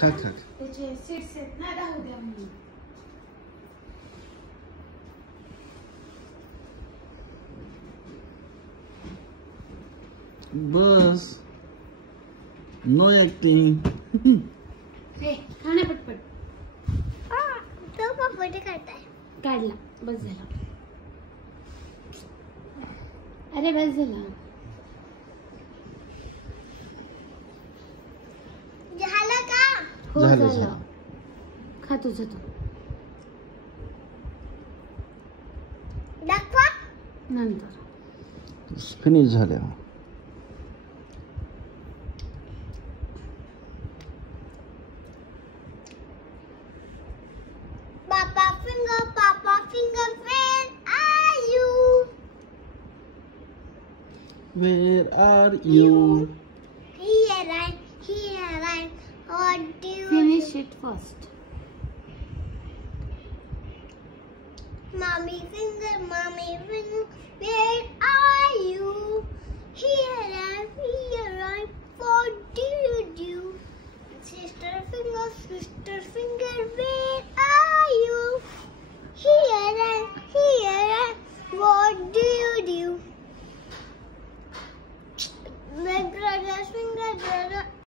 खा खा. त्याचे सीट्स आहेत ना, राहू द्या म्हणून. बस. No acting. हे खाणे पटपट. तो पप्पा करताय. काढला, बस झाला. अरे बस झाला. झालं का? हो झालं, झालं. झालं. खा तुझं तू. दाखवा. नंतर फिनिश झाल्या. Papa finger, where are you? Where are you? Here I. What do you? finish it first. Mommy finger, where are you? Here I